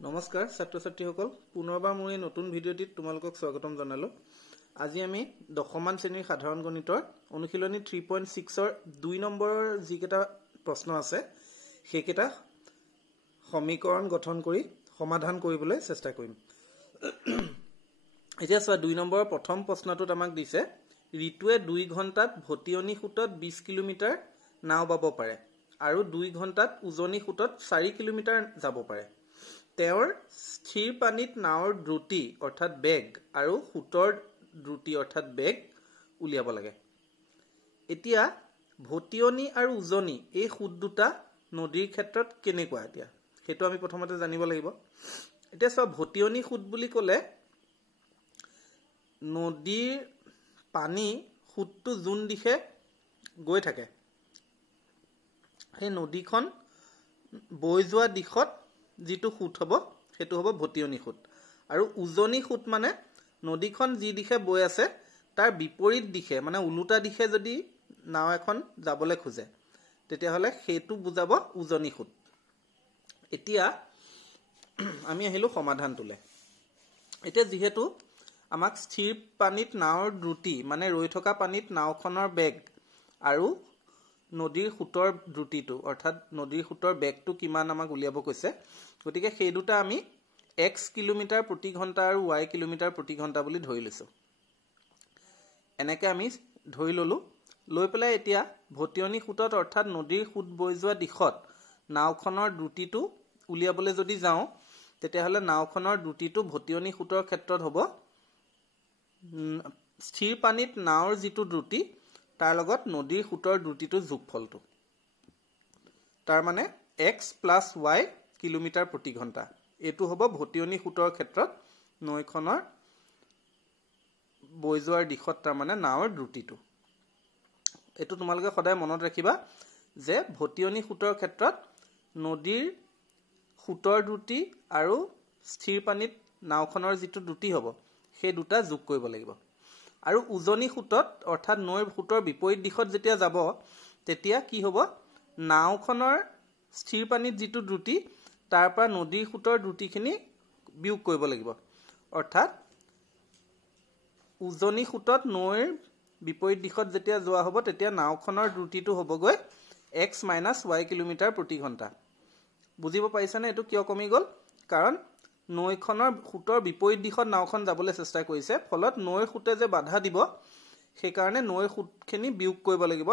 নমস্কাৰ ছাত্ৰ ছাত্ৰীসকল পুনৰবাৰ মোৰ এই নতুন ভিডিঅ'টিত তোমালোকক স্বাগতম জনালো। আজি আমি দশমান শ্ৰেণীৰ সাধাৰণ গণিতৰ অনুশীলনী 3.6 ৰ 2 নম্বৰৰ যিকেইটা প্ৰশ্ন আছে সেইকেইটা সমীকৰণ গঠন কৰি সমাধান কৰিবলৈ চেষ্টা কৰিম। এতিয়া চোৱা 2 নম্বৰৰ প্ৰথম প্ৰশ্নটোত আমাক দিছে ঋতুৱে 2 ঘণ্টাত ভটিয়নি সোঁতত 20 কিলোমিটাৰ নাও বাব পাৰে আৰু 2 ঘণ্টাত উজনি সোঁতত 4 কিলোমিটাৰ যাব পাৰে। তেওঁৰ স্থিৰ পানীত নাওৰ দ্ৰুতি অৰ্থাৎ বেগ আৰু সোঁতৰ দ্ৰুতি অৰ্থাৎ বেগ উলিয়াব লাগে। এতিয়া ভটিয়নি আৰু উজনি এই সোঁত দুটা নদীৰ ক্ষেত্ৰত কেনেকুৱা এতিয়া সেইটো আমি প্ৰথমতে জানিব লাগিব। এতিয়া চোৱা ভটিয়নি সোঁত বুলি ক'লে নদীৰ পানী সোঁতটো যোন দিশে গৈ থাকে সেই নদীখন বৈ যোৱা দিশত যিটো সোঁত হ'ব সেইটো হ'ব ভটিয়নি সোঁত আৰু উজনি সোঁত মানে নদীখন যি দিশে বৈ আছে তাৰ বিপৰীত দিশে মানে উলুটা দিশে যদি নাও এখন যাবলৈ খোজে তেতিয়াহ'লে সেইটো বুজাব উজনি সোঁত। এতিয়া আমি আহিলো সমাধানটোলে। এতিয়া যিহেতু আমাক স্থিৰ পানীত নাওৰ দ্ৰুতি মানে ৰৈ থকা পানীত নাওখনৰ বেগ আৰু নদীৰ সোঁতৰ দ্ৰুতিটো অৰ্থাৎ নদীৰ সোঁতৰ বেগটো কিমান আমাক উলিয়াব কৈছে, গতিকে সেই দুটা আমি x কিলোমিটাৰ প্ৰতি ঘণ্টা আৰু y কিলোমিটাৰ প্ৰতি ঘণ্টা বুলি ধৰি লৈছো। এনেকৈ আমি ধৰি ললো, লৈ পেলাই এতিয়া ভটিয়নি সোঁতত অৰ্থাৎ নদীৰ সোঁত বৈ যোৱা দিশত নাওখনৰ দ্ৰুতিটো উলিয়াবলৈ যদি যাওঁ তেতিয়াহ'লে নাওখনৰ দ্ৰুতিটো ভটিয়নি সোঁতৰ ক্ষেত্ৰত হ'ব স্থিৰ পানীত নাওৰ যিটো দ্ৰুতি তাৰ লগত নদীৰ সোঁতৰ দ্ৰুতিটোৰ যোগফলটো, তাৰ মানে x প্লাছ y কিলোমিটাৰ প্ৰতি ঘণ্টা। এইটো হ'ব ভটিয়নি সোঁতৰ ক্ষেত্ৰত নৈখনৰ বৈ যোৱাৰ দিশত তাৰ মানে নাওৰ দ্ৰুতিটো। এইটো তোমালোকে সদায় মনত ৰাখিবা যে ভটিয়নি সোঁতৰ ক্ষেত্ৰত নদীৰ সোঁতৰ দ্ৰুতি আৰু স্থিৰ পানীত নাওখনৰ যিটো দ্ৰুতি হ'ব সেই দুটা যোগ কৰিব লাগিব। আৰু উজনি সোঁতত অৰ্থাৎ নৈৰ সোঁতৰ বিপৰীত দিশত যেতিয়া যাব তেতিয়া কি হ'ব, নাওখনৰ স্থিৰ পানীত যিটো দ্ৰুতি তাৰ পৰা নদীৰ সোঁতৰ দ্ৰুতিখিনি বিয়োগ কৰিব লাগিব। অৰ্থাৎ উজনি সোঁতত নৈৰ বিপৰীত দিশত যেতিয়া যোৱা হ'ব তেতিয়া নাওখনৰ দ্ৰুতিটো হ'বগৈ x মাইনাছ y কিলোমিটাৰ প্ৰতি ঘণ্টা। বুজিব পাৰিছানে এইটো কিয় কমি গ'ল? কাৰণ নৈখনৰ সোঁতৰ বিপৰীত দিশত নাওখন যাবলৈ চেষ্টা কৰিছে, ফলত নৈৰ সোঁতে যে বাধা দিব সেইকাৰণে নৈৰ সোঁতখিনি বিয়োগ কৰিব লাগিব,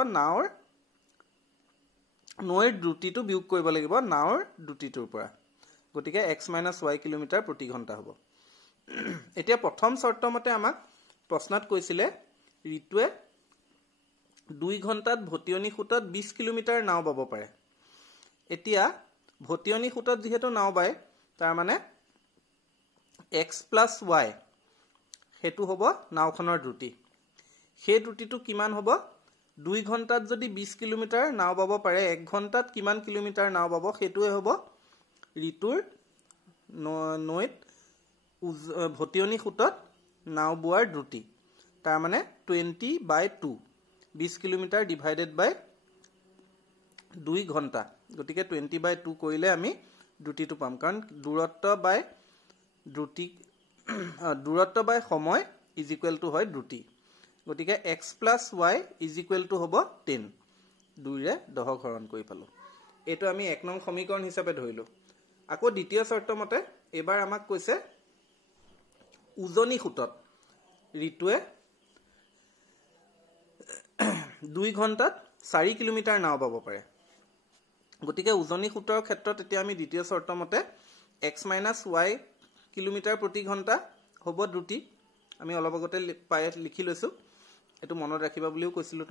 নৈৰ দ্ৰুতিটো বিয়োগ কৰিব লাগিব নাওৰ দ্ৰুতিটোৰ পৰা। গতিকে x মাইনাছ y কিলোমিটাৰ প্ৰতি ঘণ্টা হ'ব। এতিয়া প্ৰথম চৰ্ত মতে আমাক প্ৰশ্নত কৈছিলে ঋতুৱে 2 ঘণ্টাত ভটিয়নি সোঁতত 20 কিলোমিটাৰ নাও বাব পাৰে। এতিয়া ভটিয়নি সোঁতত যিহেতু নাও বায় তাৰ মানে x প্লাছ y সেইটো হ'ব নাওখনৰ দ্ৰুতি। সেই দ্ৰুতিটো কিমান হ'ব? 2 ঘণ্টাত যদি 20 কিলোমিটাৰ নাও বাব পাৰে 1 ঘণ্টাত কিমান কিলোমিটাৰ নাও বাব সেইটোৱে হ'ব ঋতুৰ নৈত ভটিয়নি সোঁতত নাও বোৱাৰ দ্ৰুতি। তাৰ মানে 20/2 20 কিলোমিটাৰ ডিভাইডেড বাই 2 ঘণ্টা, গতিকে 20/2 কৰিলে আমি দ্ৰুতিটো পাম, কাৰণ দূৰত্ব বাই সময় ইজ ইকুৱেল টু হয় দ্ৰুতি। গতিকে x plus y is equal to হ'ব 10, 2ৰে 10 হৰণ কৰি পালোঁ। এইটো আমি 1 নং সমীকৰণ হিচাপে ধৰিলোঁ। আকৌ দ্বিতীয় চৰ্ত মতে এইবাৰ আমাক কৈছে উজনি সোঁতত ঋতুৱে 2 ঘণ্টাত 4 কিলোমিটাৰ নাও বাব পাৰে। গতিকে উজনি সোঁতৰ ক্ষেত্ৰত এতিয়া আমি দ্বিতীয় চৰ্ত মতে x মাইনাছ y কিলোমিটাৰ প্ৰতি ঘণ্টা হ'ব দ্ৰুতি। আমি অলপ আগতে লিখি লৈছোঁ, এইটো মনত ৰাখিবা বুলিও কৈছিলোঁ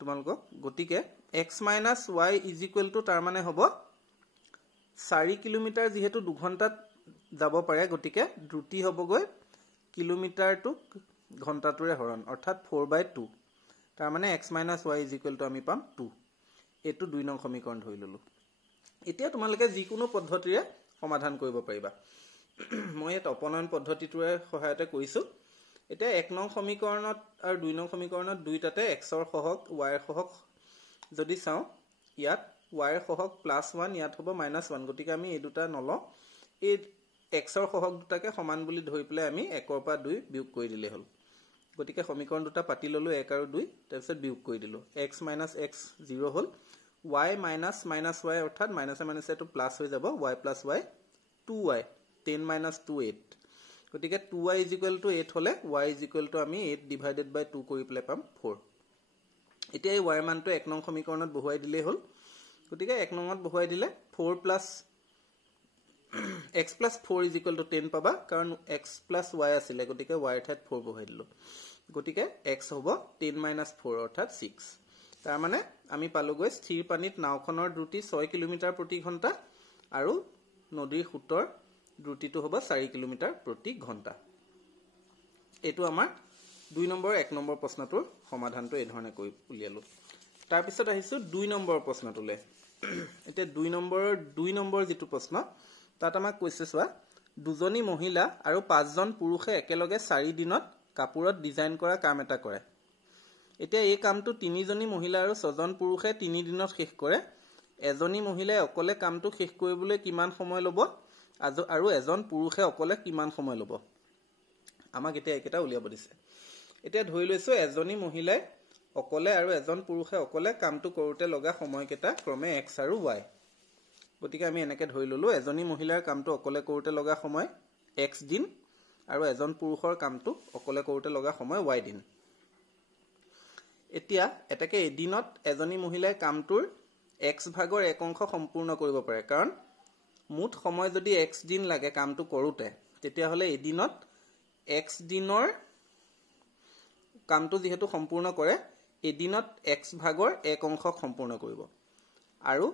তোমালোকক। গতিকে x minus y is equal to তাৰ মানে হ'ব 4 কিলোমিটাৰ যিহেতু 2 ঘণ্টাত যাব পাৰে গতিকে দ্ৰুতি হ'বগৈ কিলোমিটাৰটোক ঘণ্টাটোৰে হৰণ অৰ্থাৎ 4/2। তাৰ মানে x minus y is equal to আমি পাম 2। এইটো 2 নং সমীকৰণ ধৰি ল'লোঁ। এতিয়া তোমালোকে যিকোনো পদ্ধতিৰে সমাধান কৰিব পাৰিবা। মই ইয়াত অপনয়ন পদ্ধতিটোৰে সহায়তে কৰিছোঁ। এতিয়া 1 নং সমীকৰণত আৰু 2 নং সমীকৰণত দুইটাতে xৰ সহগ yৰ সহগ যদি চাওঁ, ইয়াত yৰ সহগ +1 ইয়াত হ'ব -1, গতিকে আমি এই দুটা নলওঁ। এই xৰ সহগ দুটাকে সমান বুলি ধৰি পেলাই আমি 1ৰ পৰা 2 বিয়োগ কৰি দিলে হ'ল গতিকে সমীকৰণ দুটা পাতি ললো 1 আৰু 2 তাৰপিছত বিয়োগ কৰি দিলো x - x 0 হ'ল y - y অৰ্থাৎ মাইনাছে মাইনাছে এটো প্লাস হৈ যাব y + y 2y 10 - 2 8 গতিকে 2y = 8 হলে y = আমি 8 / 2 কৰি পেলাই পাম 4 এতিয়া এই y ৰ মানটো 1 নং সমীকৰণত বহুৱাই দিলে হ'ল গতিকে 1 নংত বহুৱাই দিলে 4 + x + 4 = 10 পাবা কাৰণ x + y আছিল গতিকে y ৰ ঠাইত 4 বহুৱাই দিলো গতিকে x হ'ব 10 - 4 অৰ্থাৎ 6 তাৰ মানে আমি পালোগৈ স্থিৰ পানীত নাওখনৰ দ্ৰুতি 6 কিলোমিটাৰ প্ৰতি ঘণ্টা আৰু নদীৰ সোঁতৰ দ্ৰুতিটো হ'ব 4 কিলোমিটাৰ প্ৰতি ঘণ্টা এটো আমাৰ 2 নম্বৰ 1 নম্বৰ প্ৰশ্নটোৰ সমাধানটো এই ধৰণে কৰি উলিয়ালো তাৰ পিছত আহিছো 2 নম্বৰ প্ৰশ্নটোলে এতিয়া 2 নম্বৰ যেটো প্ৰশ্ন তাত আমাক কৈছে চোৱা দুজনী মহিলা আৰু 5 জন পুৰুষে একেলগে 4 দিনত কাপোৰত ডিজাইন কৰা কাম এটা কৰে এতিয়া এই কামটো 3 জনী মহিলা আৰু 6 জন পুৰুষে 3 দিনত শেষ কৰে এজনী মহিলাই অকলে কামটো শেষ কৰিবলৈ কিমান সময় ল'ব আৰু এজন পুৰুষে অকলে কিমান সময় ল'ব আমাক এতিয়া একেটা উলিয়াব দিছে এতিয়া ধৰি লৈছো এজনী মহিলাই অকলে আৰু এজন পুৰুষে অকলে কামটো কৰোতে লগা সময়কেটা ক্ৰমে x আৰু y গতিকে আমি এনেকে ধৰি ললো এজনী মহিলাৰ কামটো অকলে কৰোতে লগা সময় x দিন আৰু এজন পুৰুষৰ কামটো অকলে কৰোতে লগা সময় y দিন এতিয়া এটাকে এদিনত এজনী মহিলাই কামটোৰ x ভাগৰ এক অংশ সম্পূৰ্ণ কৰিব পাৰে কাৰণ মুঠ সময় যদি x দিন লাগে কামটো কৰোতে তেতিয়া হলে এদিনত x দিনৰ কামটো যেহেতু সম্পূৰ্ণ কৰে এদিনত x ভাগৰ এক অংশ সম্পূৰ্ণ কৰিব আৰু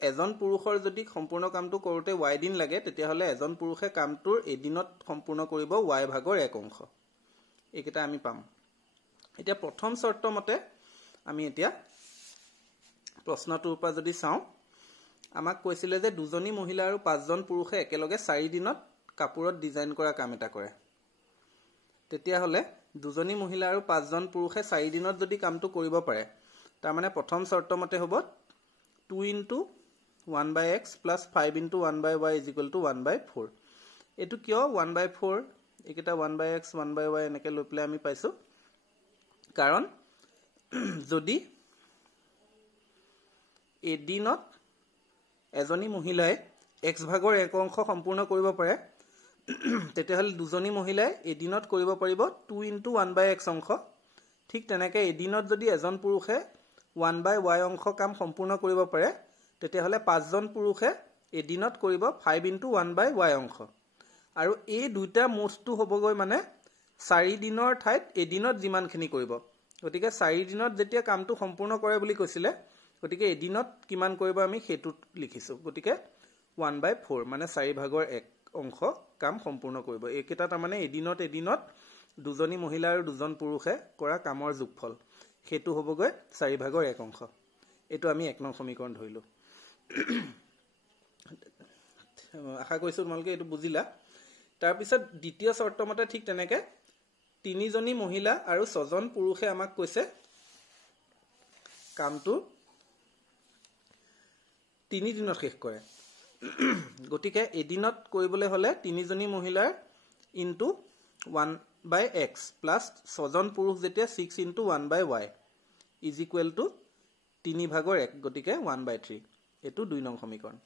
এজন পুৰুষৰ যদি সম্পূৰ্ণ কামটো কৰোতে y দিন লাগে তেতিয়া হলে এজন পুৰুষে কামটোৰ এদিনত সম্পূৰ্ণ কৰিব y ভাগৰ এক অংশ এইকেটা আমি পাম এতিয়া প্ৰথম শৰ্ত মতে আমি এতিয়া প্ৰশ্নটোৰ পৰা যদি চাও আমাক কৈছিলে যে দুজনী মহিলা আৰু 5 জন পুৰুষে একেলগে 4 দিনত কাপোৰত ডিজাইন কৰা কাম এটা কৰে তেতিয়া হলে দুজনী মহিলা আৰু 5 জন পুৰুষে 4 দিনত যদি কামটো কৰিব পাৰে তাৰ মানে প্ৰথম শৰ্ত মতে হ'ব 2 * 1/x + 5 * 1/y = 1/4 এটো কিয় 1/4 একেটা 1/x 1/y এনেকে লৈ পেলাই আমি পাইছো কাৰণ যদি এদিনত এজনী মহিলাই x ভাগৰ এক অংশ সম্পূৰ্ণ কৰিব পাৰে তেতিয়া হলে দুজনী মহিলাই এদিনত কৰিব পাৰিব 2 * 1/x অংশ ঠিক তেনেকৈ এদিনত যদি এজন পুৰুষে 1/y অংশ কাম সম্পূৰ্ণ কৰিব পাৰে তেতিয়া হলে 5 জন পুৰুষে এদিনত কৰিব 5 * 1/y অংশ আৰু এই দুইটা মুঠটো হ'বগৈ মানে 4 দিনৰ ঠাইত এদিনত যিমানখিনি কৰিব গতিকে 4 দিনত যেতিয়া কামটো সম্পূৰ্ণ কৰে বুলি কৈছিলে গতিকে এদিনত কিমান কৰিব আমি হেতু লিখিছো গতিকে 1/4 মানে 4 ভাগৰ এক অংশ কাম সম্পূৰ্ণ কৰিব এইকেটা তাৰ মানে এদিনত দুজনী মহিলা আৰু দুজন পুৰুষে কৰা কামৰ যোগফল হেতু হ'বগৈ 4 ভাগৰ এক অংশ এটো আমি 1 নং সমীকৰণ ধৰিলো আশা কৰিছো তোমালোকে এটো বুজিলা তাৰ পিছত দ্বিতীয় শৰ্ত মতে ঠিক তেনেকে 3 জনী মহিলা আৰু 6 জন পুৰুষে আমাক কৈছে কামটো 3 দিনত শেষ কৰে গতিকে এদিনত কৰিবলৈ হলে 3 জনী মহিলাৰ ইনটু 1/x প্লাস 6 জন পুৰুষ যেতিয়া 6 * 1/y = 3 ভাগৰ 1 গতিকে 1/3 এটো 2 নং সমীকৰণ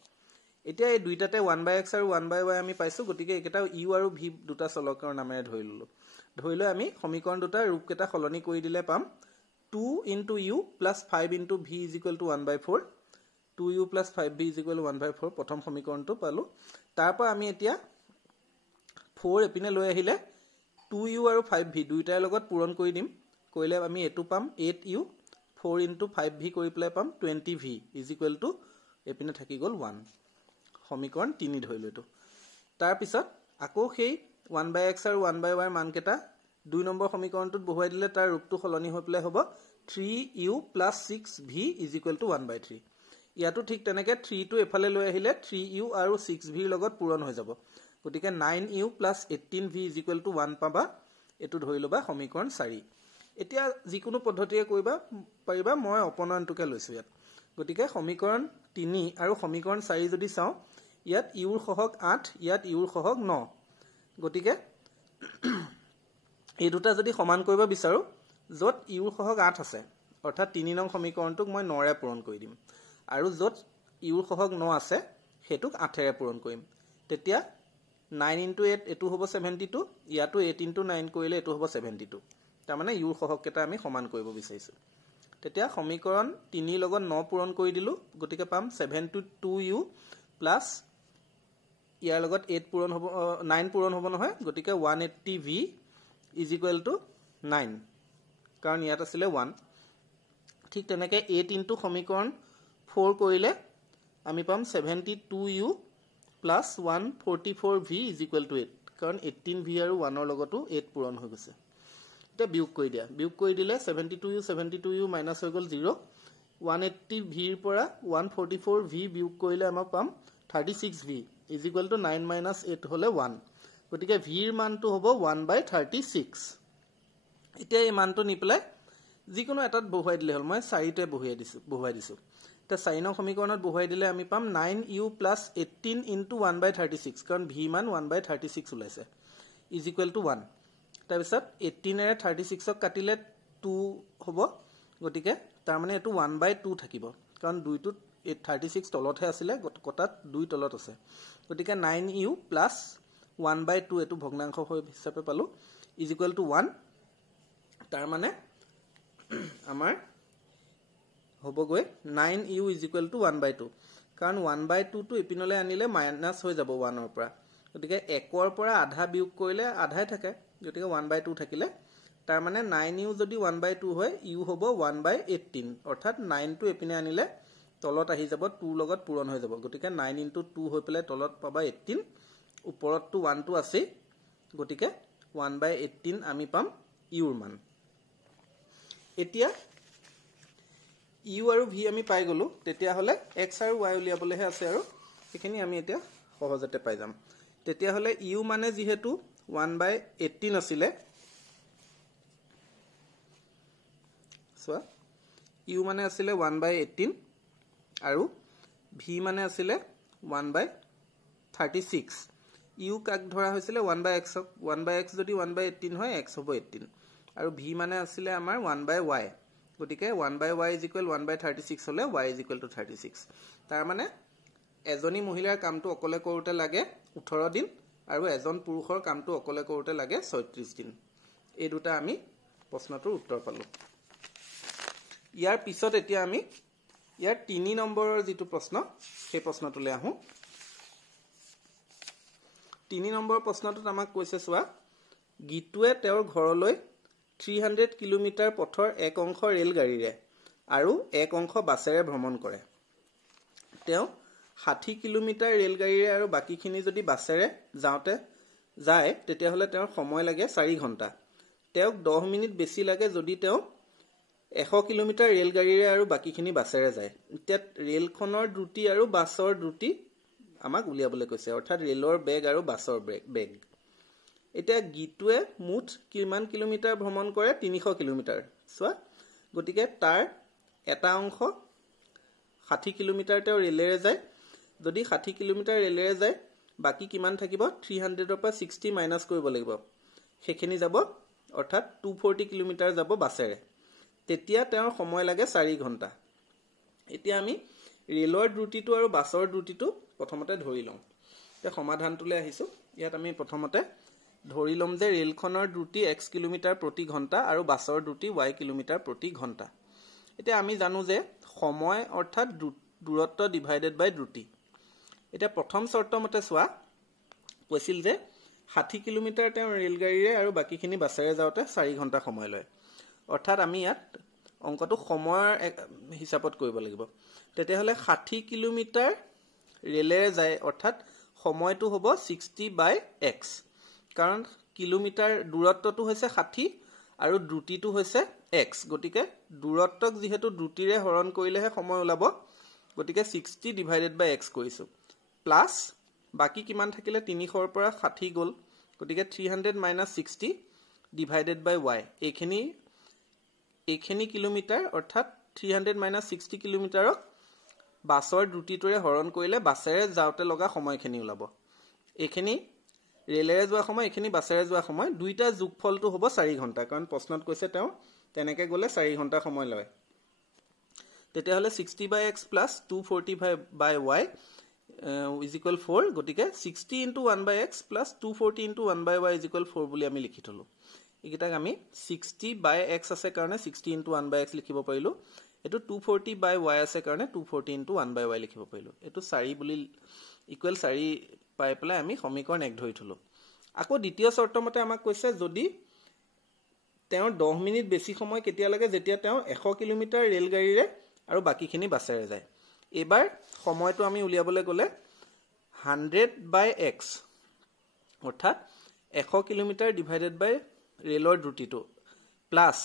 এতিয়া এই দুইটাতে 1/x আৰু 1/y আমি পাইছো গতিকে একেটা u আৰু v দুটা চলকৰ নামেৰে ধৰি ললো ধৰিলৈ আমি সমীকৰণ দুটাৰ ৰূপকেটা সলনি কৰি দিলে পাম 2 * u + 5 * v = 1/4 2u + 5v = 1/4 প্ৰথম সমীকৰণটো পালো তাৰ পৰা আমি এতিয়া 4 এপিনে লৈ আহিলে 2u আৰু 5v দুইটাৰ লগত পূৰণ কৰি দিম কৰিলে আমি এটো পাম 8u 4 * 5v কৰি পেলাই পাম 20v = এপিনে থাকি গল 1 সমীকৰণ 3 ধৰিলো এটো তাৰ পিছত আকৌ সেই 1/x আৰু 1/y মানকেটা 2 নম্বৰ সমীকৰণটোত বহুৱাই দিলে তাৰ ৰূপটো সলনি হৈ পেলাই হ'ব 3u + 6v = 1/3 ইয়াতো ঠিক তেনেকে 3 টো এফালে লৈ আহিলে 3u আৰু 6v ৰ লগত পূৰণ হৈ যাব গতিকে 9u + 18v = 1 পাবা এটো ধৰি লবা সমীকৰণ 4 এতিয়া যিকোনো পদ্ধতিৰে কৰিবা পাৰিবা মই অপনয়নটোকে লৈছো ইয়াত গতিকে সমীকৰণ 3 আৰু সমীকৰণ 4 যদি চাও ইয়াত ইউৰ সহগ 8 ইয়াত ইউৰ সহগ 9 গতিকে এই দুটা যদি সমান কৰিব বিচাৰো যত ইউৰ সহগ 8 আছে অৰ্থাৎ 3 নং সমীকৰণটোক মই 9 ৰে পূৰণ কৰি দিম আৰু যত ইউৰ সহগ 9 আছে হেতুক 8 ৰে পূৰণ কৰিম তেতিয়া 9 * 8 এটো হ'ব 72 ইয়াতো 8 * 9 কৰিলে এটো হ'ব 72 তাৰ মানে ইউৰ সহগ কেটা আমি সমান কৰিব বিচাৰিছো তেতিয়া সমীকৰণ 3 লগত 9 পূৰণ কৰি দিলো গতিকে পাম 72u প্লাস ইয়াৰ লগত 8 পূৰণ হ'ব 9 পূৰণ হ'ব নহয় গতিকে 180v = 9 কাৰণ ইয়াত আছিল 1 ঠিক তেনেকৈ 8 * সমীকৰণ 4 কৰিলে আমি পাম 72u plus 144v = 8 কাৰণ 18v আৰু 1 ৰ লগতো 8 পূৰণ হৈ গৈছে এটা বিয়োগ কৰি দিলে 72u মাইনাস হৈ গল 0 180v ৰ পৰা 144v বিয়োগ কৰিলে আমাৰ পাম 36v = 9 - 8 হলে 1 গতিকে v ৰ মানটো হ'ব 1/36 এতিয়া এই মানটো নি পেলাই যিকোনো এটাত বহুৱাই দিলে হল মই 4 তে বহুৱাই দিছো তে 4 নং সমীকৰণত বহুৱাই দিলে আমি পাম 9u + 18 * 1/36 কাৰণ v মান 1/36 ওলাইছে = 1 তাৰ পিছত 18 এৰে 36ক কাটিলে 2 হ'ব গতিকে তাৰ মানে এটো 1/2 থাকিব কাৰণ 2টোত 36 তলতহে আছিল কটাত 2 তলত আছে গতিকে 9u + 1/2 এটো ভগ্নাংশ হিচাপে পালো = 1 তাৰ মানে আমাৰ হ'বগৈ 9u = 1/2 কাৰণ 1/2 টো ইপিনলৈ আনিলে মাইনাস হৈ যাব 1 ৰ পৰা গতিকে 1 ৰ পৰা আধা বিয়োগ কৰিলে আধাই থাকে গতিকে 1/2 থাকিলে তাৰ মানে 9u যদি 1/2 হয় u হ'ব 1/18 অৰ্থাৎ 9 টো ইপিনে আনিলে তলত আহি যাব 2 লগত পূৰণ হৈ যাব গতিকে 9 * 2 হৈ পেলাই তলত পাবা 18 ওপৰত টো 1 টো আছে গতিকে 1/18 আমি পাম u ৰ মান এতিয়া u আৰু v আমি পাই গলো তেতিয়া হলে x আৰু y উলিয়াবলৈহে আছে আৰু এখিনি আমি এতিয়া সহজতে পাই যাম তেতিয়া হলে u মানে যেহেতু 1/18 আছিলে সো u মানে আছিলে 1/18 আৰু v মানে আছিলে 1/36 u কাক ধৰা হৈছিলে 1/x 1/x যদি 1/18 হয় x হ'ব 18 আৰু v মানে আছিলে আমাৰ 1/y গতিকে 1/y = 1/36 হলে y = 36 তাৰ মানে এজনী মহিলাৰ কামটো অকলে কৰোতে লাগে 18 দিন আৰু এজন পুৰুষৰ কামটো অকলে কৰোতে লাগে 36 দিন এই দুটা আমি প্ৰশ্নটোৰ উত্তৰ পালো ইয়াৰ পিছত এতিয়া আমি ইয়াৰ 3 নম্বৰৰ যেটো প্ৰশ্ন সেই প্ৰশ্নটোলৈ আহো 3 নম্বৰ প্ৰশ্নটোত আমাক কৈছে চোৱা গীতুৱে তেওঁৰ ঘৰলৈ 300 কিলোমিটাৰ পথৰ এক অংশ ৰেল গাড়ীৰে আৰু এক অংশ বাছেৰে ভ্ৰমণ কৰে তেওঁ 60 কিলোমিটাৰ ৰেল গাড়ীৰে আৰু বাকিখিনি যদি বাছেৰে যাওঁতে যায় তেতিয়া হলে তেওঁৰ সময় লাগে 4 ঘণ্টা তেওঁক 10 মিনিট বেছি লাগে যদি তেওঁ 100 কিলোমিটাৰ ৰেল গাড়ীৰে আৰু বাকিখিনি বাছেৰে যায় এতিয়া ৰেলখনৰ দ্ৰুতি আৰু বাছৰ দ্ৰুতি আমাক উলিয়াবলৈ কৈছে অৰ্থাৎ ৰেলৰ বেগ আৰু বাছৰ বেগ এতিয়া গীতুৱে মুঠ কিমান কিলোমিটাৰ ভ্ৰমণ কৰে 300 কিলোমিটাৰ চোৱা গতিকে তাৰ এটা অংশ 60 কিলোমিটাৰ তেওঁ ৰেলেৰে যায় যদি 60 কিলোমিটাৰ ৰেলেৰে যায় বাকি কিমান থাকিব 300 ৰ পৰা 60 মাইনাস কৰিব লাগিব সেইখিনি যাব অৰ্থাৎ 240 কিলোমিটাৰ যাব বাছেৰে তেতিয়া তেওঁৰ সময় লাগে 4 ঘণ্টা এতিয়া আমি ৰেলৰ দ্ৰুতিটো আৰু বাছৰ দ্ৰুতিটো প্ৰথমতে ধৰি লওঁ তে সমাধানটোলৈ আহিছো ইয়াত আমি প্ৰথমতে ধৰি লম যে ৰেলখনৰ দ্ৰুতি x কিলোমিটাৰ প্ৰতি ঘণ্টা আৰু বাছৰ দ্ৰুতি y কিলোমিটাৰ প্ৰতি ঘণ্টা এতিয়া আমি জানো যে সময় অৰ্থাৎ দূৰত্ব ডিভাইডেড বাই দ্ৰুতি এতিয়া প্ৰথম শৰ্ত মতে চোৱা কৈছিল যে 60 কিলোমিটাৰ তেওঁ ৰেল গাড়ীৰে আৰু বাকিখিনি বাছেৰে যাওঁতে 4 ঘণ্টা সময় লয় অৰ্থাৎ আমি ইয়াত অংকটো সময়ৰ হিচাপত কৰিব লাগিব তেতিয়া হলে 60 কিলোমিটাৰ ৰেলেৰে যায় অৰ্থাৎ সময়টো হ'ব 60/x কাৰণ কিলোমিটাৰ দূৰত্বটো হৈছে 60 আৰু দ্ৰুতিটো হৈছে x গতিকে দূৰত্বক যেহেতু দ্ৰুতিৰে হৰণ কৰিলেহে সময় ওলাব গতিকে 60/x কৰিছো প্লাস বাকি কিমান থাকিলে 300 ৰ পৰা 60 গল গতিকে 300 - 60/y এইখিনি কিলোমিটাৰ অৰ্থাৎ 300 - 60 কিলোমিটাৰক বাছৰ দ্ৰুতিটোৰে হৰণ কৰিলে বাছেৰে যাওঁতে লগা সময়খিনি ওলাব এইখিনি ৰেলেৰে যোৱা সময় এইখিনি বাছেৰে যোৱা সময় দুইটা যোগফলটো হ'ব 4 ঘণ্টা কাৰণ প্ৰশ্নত কৈছে তেওঁ তেনেকৈ গ'লে 4 ঘণ্টা সময় লয় তেতিয়াহ'লে 60/x + 240/y is equal 4 গতিকে 60 * 1/x + 240 * 1/y is equal 4 বুলি আমি লিখি থলো এইকেইটাক আমি 60/x আছে কাৰণে 60 * 1/x লিখিব পাৰিলো এটো 240/y আছে কাৰণে 240 * 1/y লিখিব পাৰিলো এটো 4 বুলি ইকুৱেল 4 পাই পেলাই আমি সমীকৰণ 1 ধৰি থলো আকৌ দ্বিতীয় শৰ্ত মতে আমাক কৈছে যদি তেওঁ 10 মিনিট বেছি সময় কেতিয়া লাগে যেতিয়া তেওঁ 100 কিলোমিটাৰ ৰেল গাড়ীৰে আৰু বাকিখিনি বাছেৰে যায় এবাৰ সময়টো আমি উলিয়াবলৈ গলে 100/x অৰ্থাৎ 100 কিলোমিটাৰ ডিভাইডেড বাই ৰেলৰ দ্ৰুতিটো প্লাস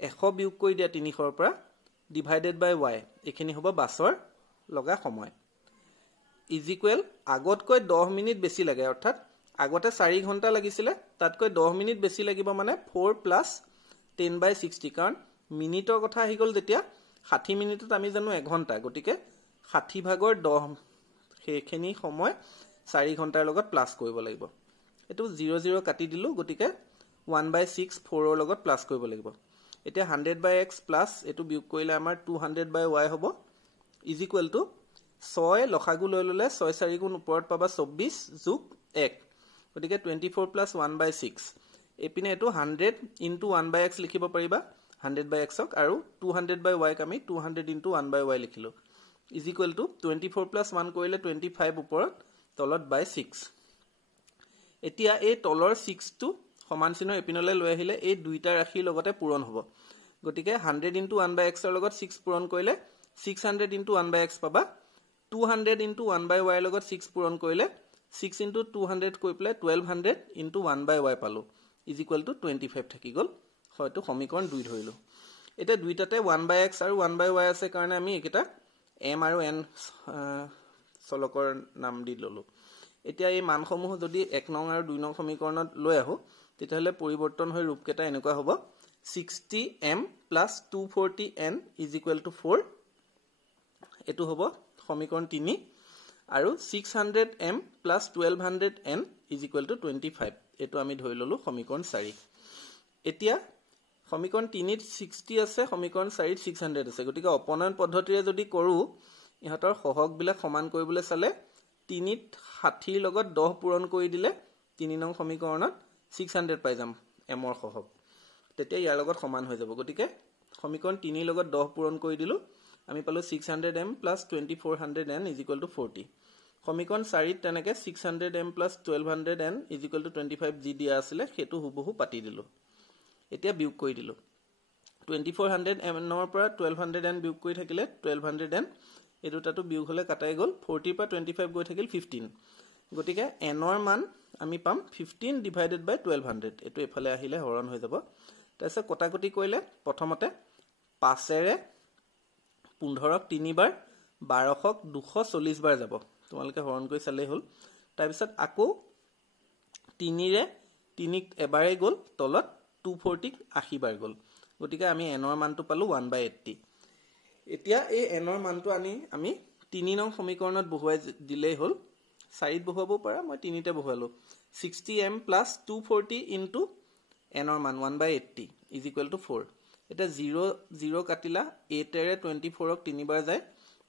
100 বিয়োগ কৰি দিয়া 300 ৰ পৰা ডিভাইডেড বাই y এখিনি হ'ব বাছৰ লগা সময় ইজ ইকুৱেল আগতকৈ 10 মিনিট বেছি লাগে অৰ্থাৎ আগতে 4 ঘণ্টা লাগিছিলে তাতকৈ 10 মিনিট বেছি লাগিব মানে 4 + 10/60 কাৰণ মিনিটৰ কথা আহি গল যেতিয়া 60 মিনিটত আমি জানো 1 ঘণ্টা গতিকে 60 ভাগৰ 10 সেইখিনি সময় 4 ঘণ্টাৰ লগত প্লাস কৰিব লাগিব এটো 0 0 কাটি দিলো গতিকে 1/6 4 ৰ লগত প্লাস কৰিব লাগিব এতিয়া 100/x প্লাস এটো বিয়োগ কৰিলে আমাৰ 200/y হ'ব ইজ ইকুৱেল টু 6 লসাগু লৈ ললে 6 4 গুণ ওপৰত পাবা 24 যোগ 1 গতিকে 24 + 1/6 এপিনে এটো 100 * 1/x লিখিব পাৰিবা 100/x ক আৰু 200/y ক আমি 200 * 1/y লিখিলো ইজ ইকুৱেল টু 24 + 1 কৰিলে 25 ওপৰত তলত বাই 6 এতিয়া এই তলৰ 6 টো সমান চিহ্নৰ এপিনলৈ লৈ আহিলে এই দুইটা ৰাশিৰ লগতে পূৰণ হ'ব গতিকে 100 * 1/x ৰ লগত 6 পূৰণ কৰিলে 600 * 1/x পাবা 200 * 1/y ৰ লগত 6 পূৰণ কৰিলে 6 * 200 কৈ পেলাই 1200 * 1/y পালো ইজ ইকুৱেল টু 25 থাকি গল হয়তো সমীকৰণ 2 ধৰিলো এটা দুইটাতে 1/x আৰু 1/y আছে কাৰণে আমি একেটা m আৰু n চলকৰ নাম দি ললো এতিয়া এই মানসমূহ যদি 1 নং আৰু 2 নং সমীকৰণত লৈ আহো তেতিয়াহলে পৰিৱৰ্তন হৈ ৰূপকেটা এনেকুৱা হ'ব 60m + 240n = 4 এটো হ'ব সমীকৰণ 3 আৰু 600m + 1200n = 25 এটো আমি ধৰি ললো সমীকৰণ 4 এতিয়া সমীকৰণ 3 ত 60 আছে সমীকৰণ 4 ত 600 আছে গতিকে অপনয়ন পদ্ধতিৰে যদি কৰো ইহতৰ সহগ বিলাক সমান কৰিবলৈ চালে 3 ত 60 ৰ লগত 10 পূৰণ কৰি দিলে 3 নং সমীকৰণত 600 পাই যাম m ৰ সহগ তেতিয়া ইয়াৰ লগত সমান হৈ যাব গতিকে সমীকৰণ 3 ৰ লগত 10 পূৰণ কৰি দিলো আমি পালো 600m + 2400n = 40 সমীকৰণ 4 ত তেনেকে 600m + 1200n = 25 যি দিয়া আছিল হেতু হুবহু পাতি দিলো এতিয়া বিয়োগ কৰি দিলো 2400m ৰ পৰা 1200n বিয়োগ কৰি থাকিলে 1200n এই দুটাটো বিয়োগ হলে কাটাই গল 40 ৰ পৰা 25 গৈ থাকিল 15 গতিকে n ৰ মান আমি পাম 15 / 1200 এটো এফালে আহিলে হৰণ হৈ যাব তাৰপিছত কটাকটি কৰিলে প্ৰথমতে 5 ৰে 15ক 3 বাৰ 12ক 240 বাৰ যাব তোমালোকে হৰণ কৰি চালেই হল তাৰপিছত আকৌ 3 ৰে 3ক এবাৰে গল তলত 240ক 80 বাৰ গল গতিকে আমি n ৰ মানটো পালো 1/80 এতিয়া এই n ৰ মানটো আমি 3 নং সমীকৰণত বহুৱাই দিলেই হল 4 ত বহুৱাব পাৰা মই 3 তে বহুৱালো 60m + 240 * n ৰ মান 1/80 = 4 এটা 0 0 কাটিলা 8 ৰে 24ক 3 বাৰ যায়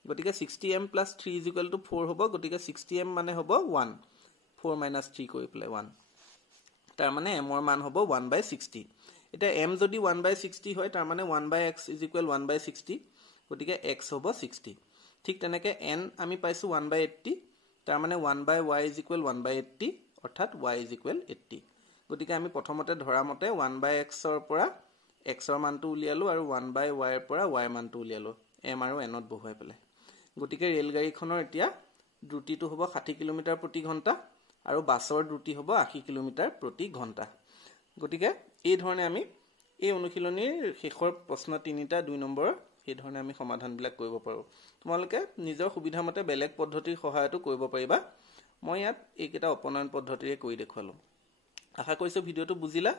গতিকে 60m + 3 = 4 হ'ব গতিকে 60m মানে হ'ব 1 4 - 3 কৰি পেলাই 1 তাৰ মানে m ৰ মান হ'ব 1/60 এটা m যদি 1/60 হয় তাৰ মানে 1/x = 1/60 গতিকে x হ'ব 60 ঠিক তেনেকে n আমি পাইছো 1/80 তাৰ মানে 1/y = 1/80 অৰ্থাৎ y = 80 গতিকে আমি প্ৰথমতে ধৰা মতে 1/x ৰ পৰা x ৰ মানটো উলিয়ালো আৰু 1/y ৰ পৰা y মানটো উলিয়ালো m আৰু n ত বহুৱাই পেলাই গতিকে ৰেল গাড়ীখনৰ এতিয়া দ্ৰুতিটো হ'ব 60 কিলোমিটাৰ প্ৰতি ঘণ্টা আৰু বাছৰ দ্ৰুতি হ'ব 80 কিলোমিটাৰ প্ৰতি ঘণ্টা গতিকে এই ধৰণে আমি এই অনুশীলনীৰ শেষৰ প্ৰশ্ন 3টা 2 নম্বৰ এই ধৰণে আমি সমাধান বিলাক কৰিব পাৰো তোমালোকে নিজৰ সুবিধা মতে বেলেগ পদ্ধতিৰ সহায়তো কৰিব পাৰিবা মই ইয়াত এইকেইটা অপনয়ন পদ্ধতিৰে কৰি দেখুৱালো আশা কৰিছো ভিডিওটো বুজিলা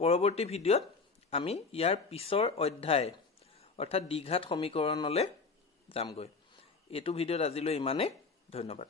পৰৱৰ্তী ভিডিওত আমি ইয়াৰ পিছৰ অধ্যায় অৰ্থাৎ দ্বিঘাত সমীকৰণলৈ যামগৈ এইটো ভিডিঅ'ত আজিলৈ ইমানেই। ধন্যবাদ।